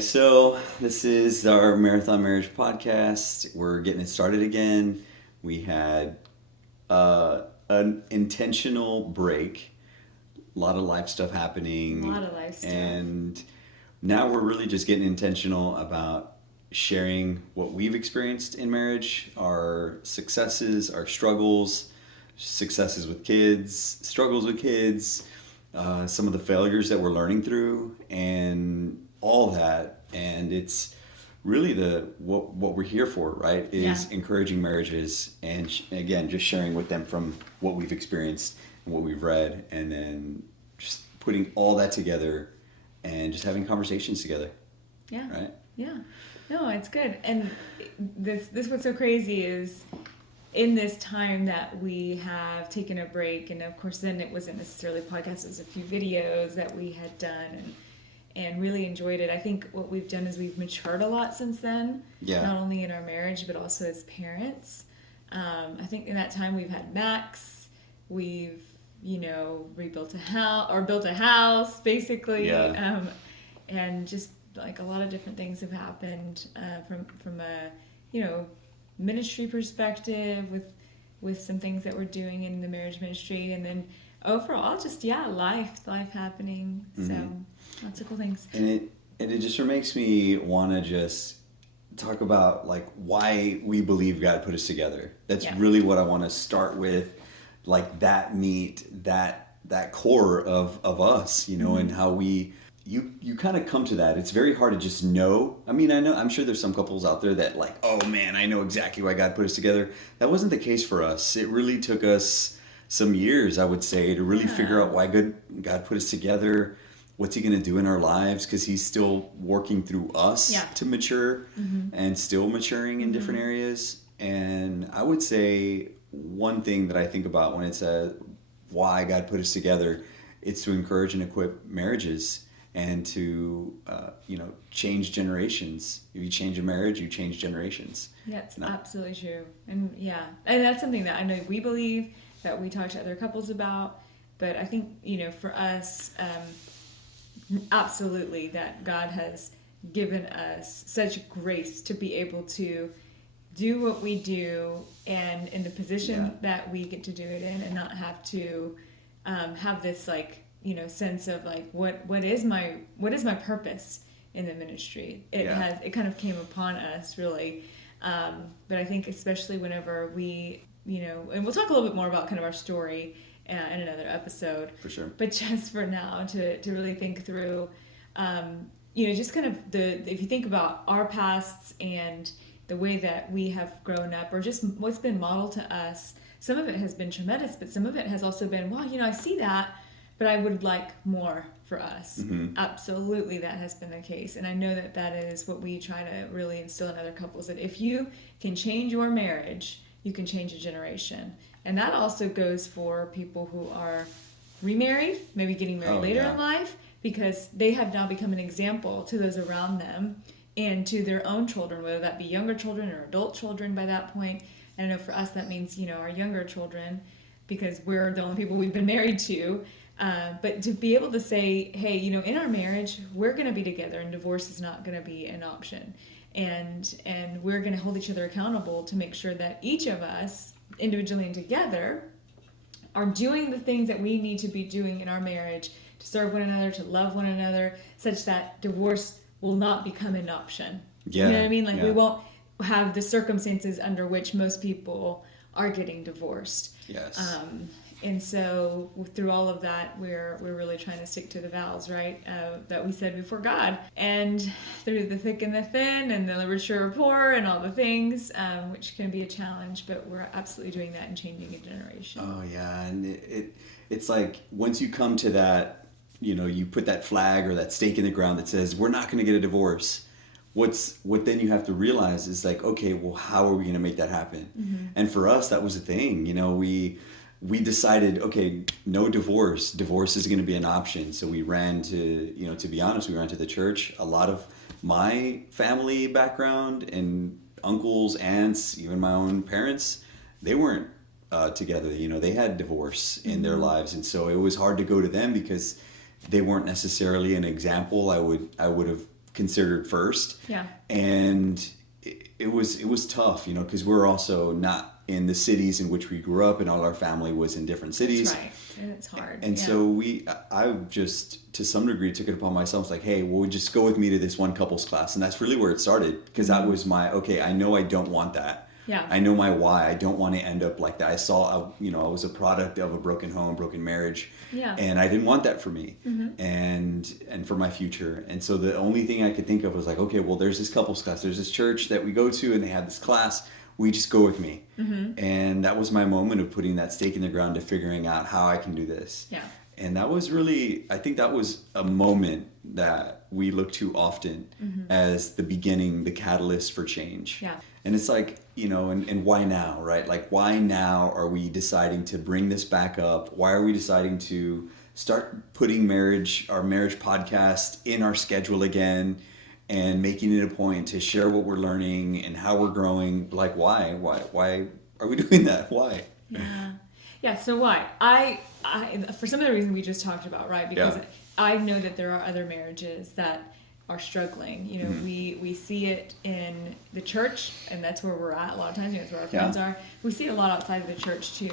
So, this is our Marathon Marriage podcast. We're getting it started again. We had an intentional break, a lot of life stuff A happening, lot of life stuff. and now we're really just getting intentional about sharing what we've experienced in marriage, our successes, our struggles, successes with kids, struggles with kids, some of the failures that we're learning through, and all that. And it's really the what we're here for, right? Yeah. Is encouraging marriages and again, just sharing with them from what we've experienced and what we've read, and then just putting all that together and just having conversations together, Yeah. right? Yeah. No, it's good. And this what's so crazy is in this time that we have taken a break, and of course then it wasn't necessarily podcasts, it was a few videos that we had done and really enjoyed it. I think what we've done is we've matured a lot since then, Yeah. not only in our marriage but also as parents. I think in that time we've had Max, we've rebuilt a house or built a house basically, Yeah. and just like a lot of different things have happened from a ministry perspective with some things that we're doing in the marriage ministry, and then overall just life happening. So lots of cool things. And it just makes me want to just talk about like why we believe God put us together. That's Yeah. really what I want to start with, like that meat, that core of us, and how you kind of come to that. It's very hard to just know. I mean, I'm sure there's some couples out there that like, oh man, I know exactly why God put us together. That wasn't the case for us. It really took us some years, I would say, to really figure Yeah. out why God put us together. What's he going to do in our lives? Because he's still working through us Yeah. to mature and still maturing in different areas. And I would say one thing that I think about when it's why God put us together, it's to encourage and equip marriages and to change generations. If you change a marriage, you change generations. Yeah, it's No. absolutely true. And that's something that I know we believe, that we talk to other couples about. But I think, for us, absolutely, that God has given us such grace to be able to do what we do and in the position Yeah. that we get to do it in, and not have to have this sense of like what is my purpose in the ministry. It kind of came upon us really, but I think especially whenever we and we'll talk a little bit more about kind of our story in another episode For sure. but just for now to really think through just kind of if you think about our pasts and the way that we have grown up, or just what's been modeled to us, some of it has been tremendous, but some of it has also been, wow, I see that, but I would like more for us. Absolutely, that has been the case. And I know that that is what we try to really instill in other couples, that if you can change your marriage, you can change a generation. And that also goes for people who are remarried, maybe getting married later in life, because they have now become an example to those around them and to their own children, whether that be younger children or adult children by that point. And I know for us that means, our younger children, because we're the only people we've been married to. But to be able to say, hey, in our marriage, we're going to be together and divorce is not going to be an option. And we're going to hold each other accountable to make sure that each of us, individually and together, are doing the things that we need to be doing in our marriage to serve one another, to love one another, such that divorce will not become an option. Yeah. You know what I mean? Like Yeah. we won't have the circumstances under which most people are getting divorced. Yes. And so through all of that, we're really trying to stick to the vows, right? That we said before God, and through the thick and the thin, and the mature or poor, and all the things, which can be a challenge, but we're absolutely doing that and changing a generation. Oh yeah, and it's like once you come to that, you put that flag or that stake in the ground that says we're not going to get a divorce. What then you have to realize is like, okay, well, how are we going to make that happen? And for us, that was a thing. We decided, okay, no divorce. Divorce is going to be an option. So we ran to be honest, we ran to the church. A lot of my family background and uncles, aunts, even my own parents, they weren't together. They had divorce in their lives, and so it was hard to go to them because they weren't necessarily an example I would have considered first. Yeah. And it was tough, you know, because we're also not in the cities in which we grew up, and all our family was in different cities. That's right. And it's hard. And so I just, to some degree, took it upon myself, like, hey, well, just go with me to this one couples class. And that's really where it started, because that was my, okay, I know I don't want that. Yeah. I know my why. I don't want to end up like that. I saw, you know, I was a product of a broken home, broken marriage. Yeah. And I didn't want that for me and for my future. And so the only thing I could think of was like, okay, well, there's this couples class. There's this church that we go to, and they have this class. We just go with me. And that was my moment of putting that stake in the ground to figuring out how I can do this. Yeah. And that was really, I think that was a moment that we look to often as the beginning, the catalyst for change. Yeah. And it's like, you know, and why now, right? Like, why now are we deciding to bring this back up? Why are we deciding to start putting our marriage podcast in our schedule again and making it a point to share what we're learning and how we're growing? Like, why are we doing that? Why? Yeah. Yeah. So why? I for some of the reasons we just talked about, right? Because I know that there are other marriages that are struggling. You know, we see it in the church, and that's where we're at a lot of times. You know, that's where our friends are. We see it a lot outside of the church too.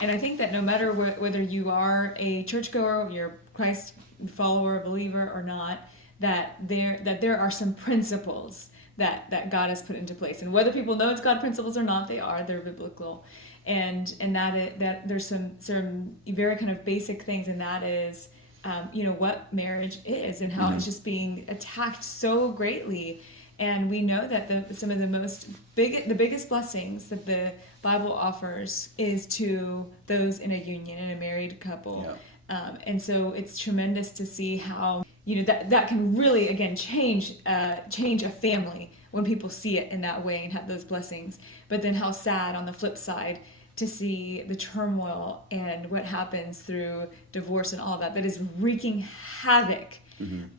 And I think that no matter whether you are a churchgoer, you're a Christ follower, believer or not, that there are some principles that God has put into place. And whether people know it's God principles or not, they're biblical. And that there's some very kind of basic things, and that is you know, what marriage is and how it's just being attacked so greatly. And we know that some of the biggest blessings that the Bible offers is to those in a union, in a married couple. And so it's tremendous to see how, you know, that can really, again, change a family when people see it in that way and have those blessings. But then how sad on the flip side to see the turmoil and what happens through divorce and all that is wreaking havoc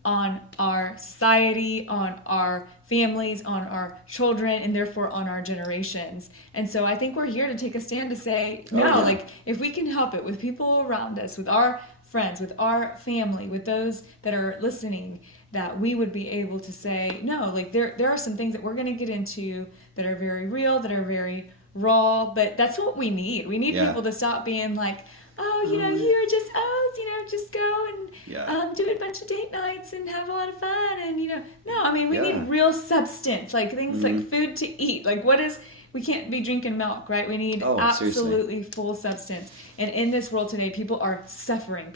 on our society, on our families, on our children, and therefore on our generations. And so I think we're here to take a stand to say, like, if we can help it with people around us, with our friends, with our family, with those that are listening, that we would be able to say, no, like there are some things that we're going to get into that are very real, that are very raw, but that's what we need. We need people to stop being like, oh, you know, you're just, you know, just go and do a bunch of date nights and have a lot of fun. And, you know, no, I mean, we need real substance, like things like food to eat. Like we can't be drinking milk, right? We need absolutely full substance. And in this world today, people are suffering.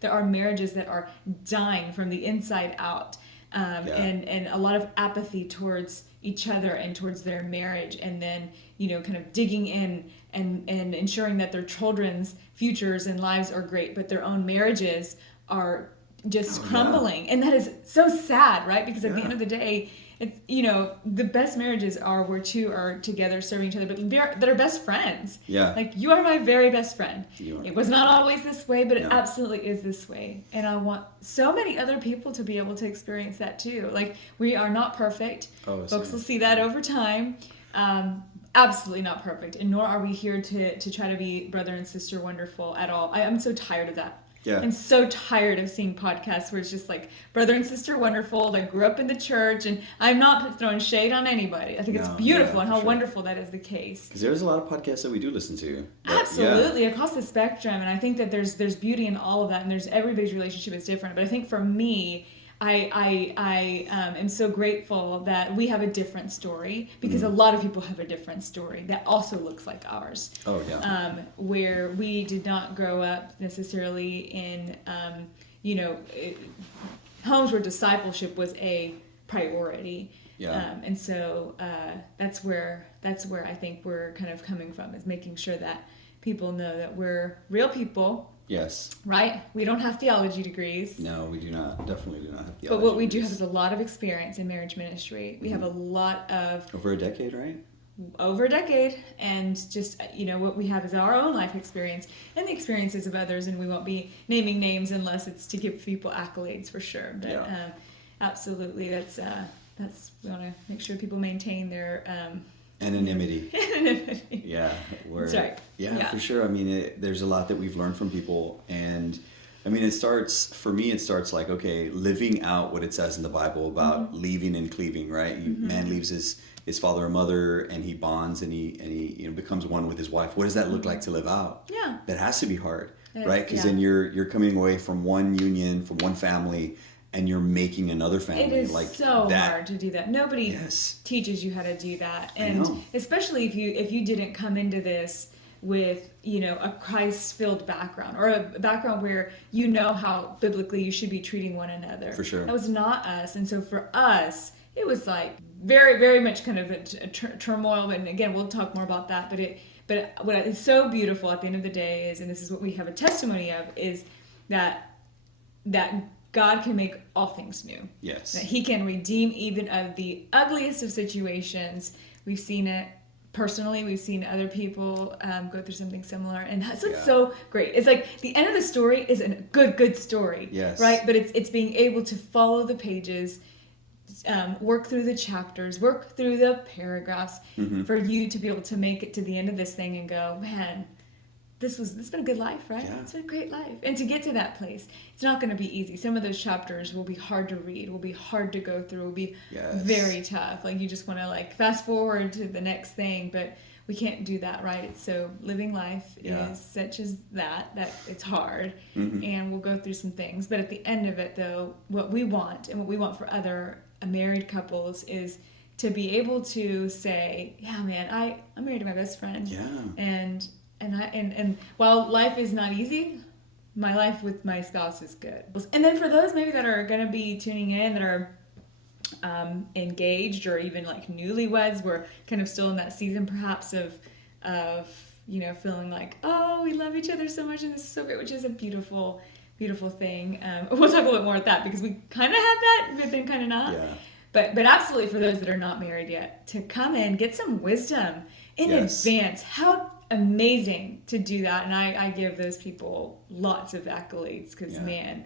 There are marriages that are dying from the inside out. And a lot of apathy towards each other and towards their marriage, and then, you know, kind of digging in and ensuring that their children's futures and lives are great, but their own marriages are just crumbling. And that is so sad, right? Because at the end of the day, it's, you know, the best marriages are where two are together serving each other, but they're best friends. Yeah. Like, you are my very best friend. It was not always this way, but it absolutely is this way. And I want so many other people to be able to experience that too. Like, we are not perfect. Folks will see that over time. Absolutely not perfect. And nor are we here to try to be brother and sister wonderful at all. I'm so tired of that. I'm so tired of seeing podcasts where it's just like brother and sister wonderful that grew up in the church, and I'm not throwing shade on anybody. I think it's beautiful and how wonderful that is the case. Because there's a lot of podcasts that we do listen to. Absolutely, across the spectrum, and I think that there's beauty in all of that, and everybody's relationship is different. But I think for me, I am so grateful that we have a different story, because a lot of people have a different story that also looks like ours. Where we did not grow up necessarily in, you know, homes where discipleship was a priority. And so that's where I think we're kind of coming from, is making sure that people know that we're real people. Yes. Right? We don't have theology degrees. No, we do not. Definitely do not have theology But what we do degrees. have is a lot of experience in marriage ministry. We have a lot of... Over a decade, right? Over a decade. And just, you know, what we have is our own life experience and the experiences of others. And we won't be naming names unless it's to give people accolades, for sure. But absolutely, that's we want to make sure people maintain their... Anonymity. Yeah. That's right. Yeah, for sure. I mean, there's a lot that we've learned from people, and I mean, for me, it starts like, okay, living out what it says in the Bible about leaving and cleaving, right? Man leaves his father and mother, and he bonds, and he becomes one with his wife. What does that look like to live out? Yeah. That has to be hard, It is, right? Because yeah. then you're coming away from one union, from one family, and you're making another family. It is like so that. hard to do that. Nobody Yes. teaches you how to do that, I and know. especially if you didn't come into this with a Christ-filled background, or a background where you know how biblically you should be treating one another. For sure. That was not us, and so for us, it was like very, very much kind of a turmoil. And again, we'll talk more about that. But what is so beautiful at the end of the day is, and this is what we have a testimony of, is that God can make all things new. Yes. That He can redeem even of the ugliest of situations. We've seen it personally. We've seen other people go through something similar, and that's what's so great. It's like the end of the story is a good story. Yes. Right. But it's being able to follow the pages, work through the chapters, work through the paragraphs, for you to be able to make it to the end of this thing and go, man, this has been a good life, right? Yeah. It's been a great life. And to get to that place, it's not going to be easy. Some of those chapters will be hard to read, will be hard to go through, will be very tough. Like you just want to like fast forward to the next thing, but we can't do that, right? So living life is such as that it's hard, and we'll go through some things. But at the end of it, though, what we want and what we want for other married couples is to be able to say, yeah, man, I'm married to my best friend. Yeah. And while life is not easy, my life with my spouse is good. And then for those maybe that are going to be tuning in that are engaged or even like newlyweds, we're kind of still in that season perhaps of feeling like, oh, we love each other so much and this is so great, which is a beautiful thing. We'll talk a little bit more about that because we kind of had that, but then kind of not. Yeah. But absolutely, for those that are not married yet, to come in, get some wisdom in advance. How amazing to do that. And I give those people lots of accolades because, man,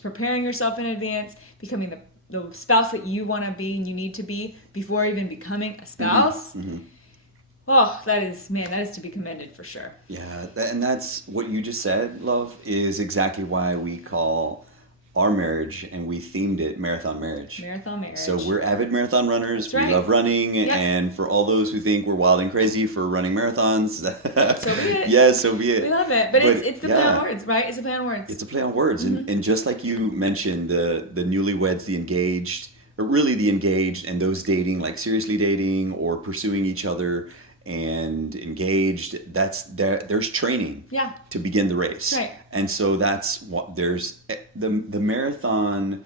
preparing yourself in advance, becoming the spouse that you want to be and you need to be before even becoming a spouse. Oh, that is to be commended for sure. Yeah, and that's what you just said, love, is exactly why we call our marriage, and we themed it Marathon Marriage. Marathon Marriage. So we're avid marathon runners. That's right. We love running, and for all those who think we're wild and crazy for running marathons, so be it. Yeah, so be it. We love it, but it's the play on words, right? It's a play on words. It's a play on words, and just like you mentioned, the newlyweds, the engaged, or really the engaged, and those dating, like seriously dating or pursuing each other and engaged, there's training to begin the race, right? And so that's what there's the marathon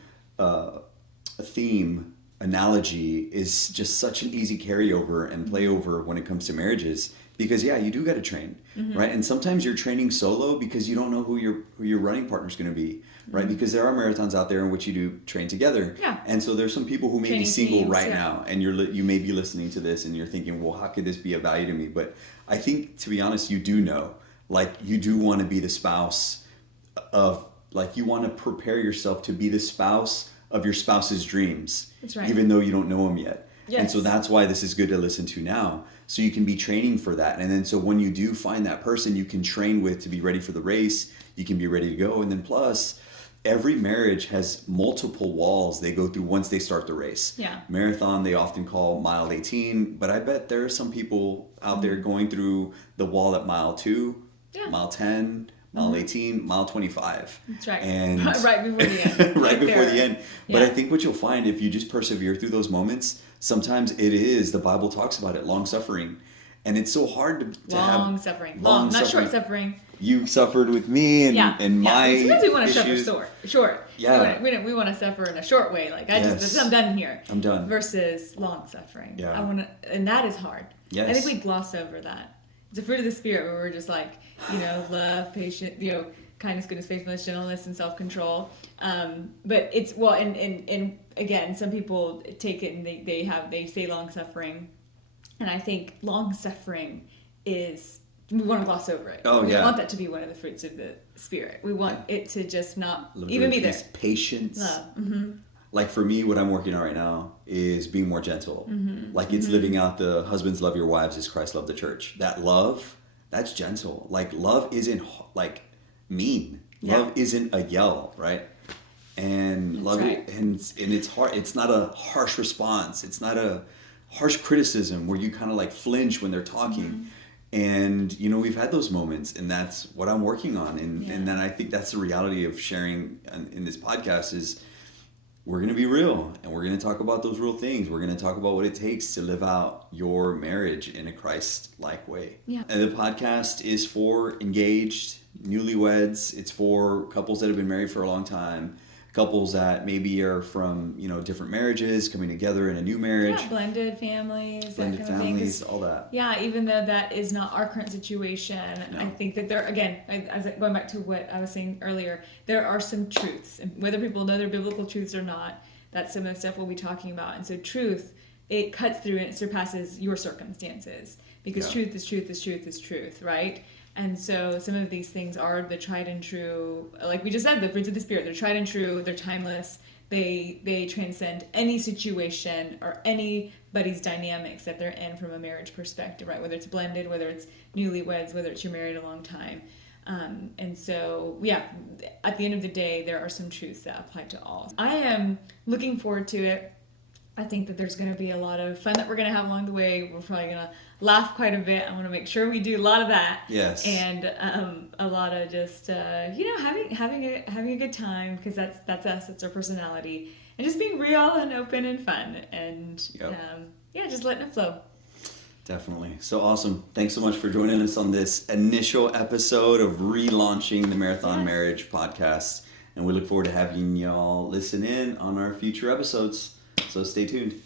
theme analogy is just such an easy carryover and playover when it comes to marriages, because you do got to train, right? And sometimes you're training solo because you don't know who your running partner's going to be, right? Because there are marathons out there in which you do train together, and so there's some people who may be single right now, and you may be listening to this and you're thinking, well, how could this be of value to me? But I think, to be honest, you do know, like, you do want to be the spouse of, like, you want to prepare yourself to be the spouse of your spouse's dreams. That's right. Even though you don't know him yet. Yes. And so that's why this is good to listen to now. So you can be training for that. And then so when you do find that person you can train with to be ready for the race, you can be ready to go. And then plus, every marriage has multiple walls they go through once they start the race. Yeah. Marathon, they often call mile 18, but I bet there are some people out there going through the wall at mile 2, mile 10, mile 18, mile 25. That's right. And right before the end. right before the end. But Yeah. I think what you'll find if you just persevere through those moments, sometimes it is, the Bible talks about it, long suffering. And it's so hard to have long suffering. Long, not short suffering. You suffered with me and my Sometimes we want to issues. suffer short. Yeah. We want to suffer in a short way. Like, I'm done here. I'm done. Versus long suffering. Yeah. And that is hard. Yes. I think we gloss over that. It's a fruit of the Spirit where we're just like, love, patience, kindness, goodness, faithfulness, gentleness, and self-control. But it's, and again, some people take it and they say long suffering. And I think long suffering is, we want to gloss over it. Oh, we yeah. want that to be one of the fruits of the Spirit. We want it to just not Love, even be there. peace, patience. Love. Mm-hmm. Like for me, what I'm working on right now is being more gentle. Like it's living out the husbands love your wives as Christ loved the church. That love, that's gentle. Like love isn't like mean. Yeah. Love isn't a yell, right? And That's love right. it, and it's hard. It's not a harsh response. It's not a harsh criticism where you kind of like flinch when they're talking. Mm-hmm. And we've had those moments, and that's what I'm working on. And Yeah. then I think that's the reality of sharing in this podcast is we're going to be real, and we're going to talk about those real things. We're going to talk about what it takes to live out your marriage in a Christ-like way. Yeah. And the podcast is for engaged newlyweds. It's for couples that have been married for a long time, couples that maybe are from different marriages coming together in a new marriage, Yeah, blended families, blended that kind of thing. families, all that. Yeah, even though that is not our current situation, No. I think that there, again, going back to what I was saying earlier, there are some truths. And whether people know they're biblical truths or not, that's some of the stuff we'll be talking about. And so truth, it cuts through and it surpasses your circumstances. Because Yeah. truth is truth is truth is truth, right? And so some of these things are the tried and true, like we just said, the fruits of the Spirit. They're tried and true, they're timeless. They transcend any situation or anybody's dynamics that they're in from a marriage perspective, right? Whether it's blended, whether it's newlyweds, whether it's you're married a long time. And so, yeah, at the end of the day, there are some truths that apply to all. I am looking forward to it. I think that there's going to be a lot of fun that we're going to have along the way. We're probably going to laugh quite a bit. I want to make sure we do a lot of that. Yes. And a lot of just having a good time, because that's us. That's our personality, and just being real and open and fun, and Yep. just letting it flow. Definitely. So awesome. Thanks so much for joining us on this initial episode of relaunching the Marathon Yes. Marriage podcast. And we look forward to having y'all listen in on our future episodes. So stay tuned.